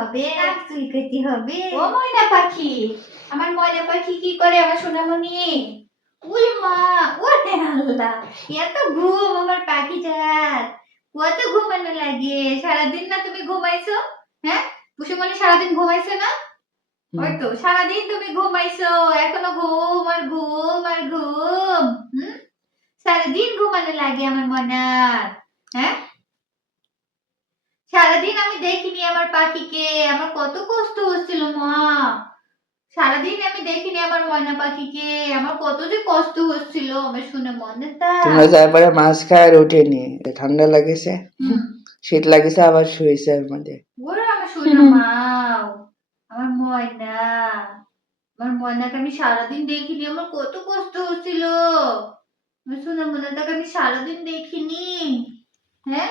হবে, নাক চুলকাতে হবে। ও ময়না পাখি, আমার ময়না পাখি কি করে আমার সোনামণি? উল মা, ওরে আল্লাহ, এত ঘুম আমার পাখিটার, কত ঘুমানো লাগে। সারাদিন না তুমি ঘুমাইছো? হ্যাঁ পুষিমণি, সারাদিন ঘুমাইছো না? ওই তো সারাদিন তুমি ঘুমাইছো, এখনো ঘুম আর ঘুম আর ঘুম। সারাদিন ঘুমানো লাগে আমার মনার। হ্যাঁ, সারাদিন আমি দেখিনি আমার পাখিকে, আমার কত কষ্ট হচ্ছিল মা। সারাদিন আমি দেখিনি আমার ময়না পাখিকে, আমার কত যে কষ্ট হচ্ছিল আমার শুনে মনে তা। তোমরা তারপরে মাছ খায় আর ওঠেনি, ঠান্ডা লাগেছে, শীত লাগেছে, আবার শুয়েছে এর মধ্যে। ওরে আমার সোনা মাও, আমার ময়না, আমার ময়নাকে আমি সারাদিন দেখিনি, আমার কত কষ্ট হচ্ছিল। আমার সোনা ময়নাটাকে আমি সারাদিন দেখিনি। হ্যাঁ,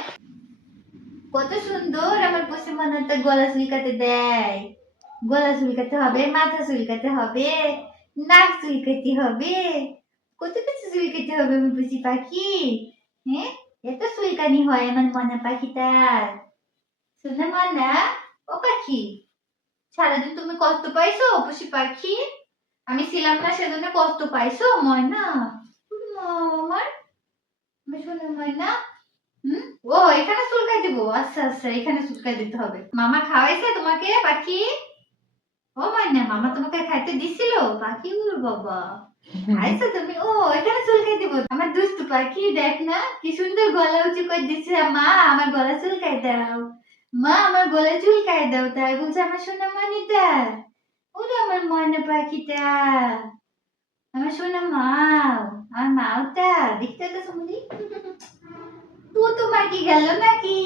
কত সুন্দর আমার পশু ময়নাটা গলা চুলকাতে দেয়। গলা চুলকাতে হবে, মাথা চুলকাতে হবে, নাক চুলকাতে হবে, কত কিছু চুলকাতে হবে আমার পুষি পাখি। হ্যাঁ, এত চুলকানি হয় আমার ময়না পাখিটার। শোনা ময়না, ও পাখি, সারাদিন তুমি কষ্ট পাইছো পুষি পাখি? আমি ছিলাম না সেজন্য কষ্ট পাইছো ময়না? আমার শোনা ময়না। ও এখানে চুলকাই দিব? আচ্ছা আচ্ছা, এখানে চুলকাই দিতে হবে। মামা খাওয়াইছে তোমাকে পাখি? ও ময়না, মামা তোমাকে খাইতে দিছিল? পাখি ওর বাবা, খাইছো তুমি? ও এখানে চুলকাই দিব? আমার দুষ্টু পাখি, দেখ না কি সুন্দর গলা উঁচু করে দিচ্ছে। মা আমার গলা চুলকাই দাও, মা আমার গলা চুলকাই দাও, তাই বলছে আমার সোনা মনিটা। ওরে আমার ময়না পাখিটা, আমার সোনা মাও, আমার মাওটা দেখতে তো সুন্দরী। পুতু মাকি গেল নাকি?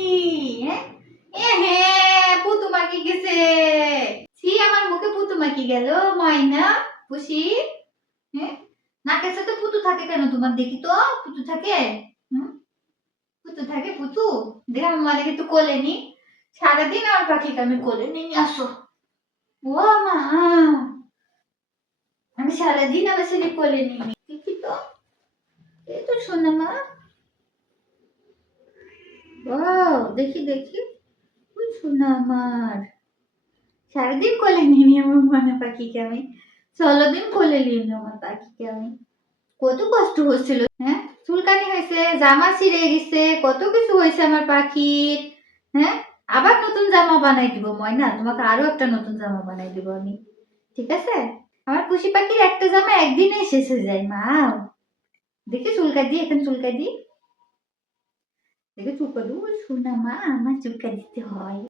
পুতু মাকি গেছে। ছি, আমার মুখে পুতু মাকি গেল ময়না পুষি। হ্যাঁ, নাকের সাথে পুতু থাকে কেন তোমার? দেখি তো, পুতু থাকে? পুতু থাকে? পুতু দেখে আমার একটু কোলে নি। সারাদিন আমার পাখিকে আমি কোলে নিয়ে আসো। ও মা, আমি সারাদিন আমার ছেলে কোলে নিয়ে নি। দেখি তো, এই তো শোনা মা। ও দেখি দেখি, ওই শোনা আমার, সারাদিন কোলে নিয়ে নি আমার ময়না পাখিকে আমি। 16 দিন কোলে নিয়ে নি আমার পাখিকে আমি। কত কষ্ট হচ্ছিল। হ্যাঁ, চুলকানি হয়েছে, জামা ছিঁড়ে গেছে, কত কিছু হয়েছে আমার পাখির। হ্যাঁ, আবার নতুন জামা বানাই দিব ময়না, তোমাকে আরো একটা নতুন জামা বানাই দিব আমি, ঠিক আছে? আমার পুষি পাখির একটা জামা একদিনেই শেষ হয়ে যায় মা। দেখি চুলকা দিই, এখন চুলকা দিই, দেখি চুলকা দেবো। শোনা মা, আমার চুলকা দিতে হয়।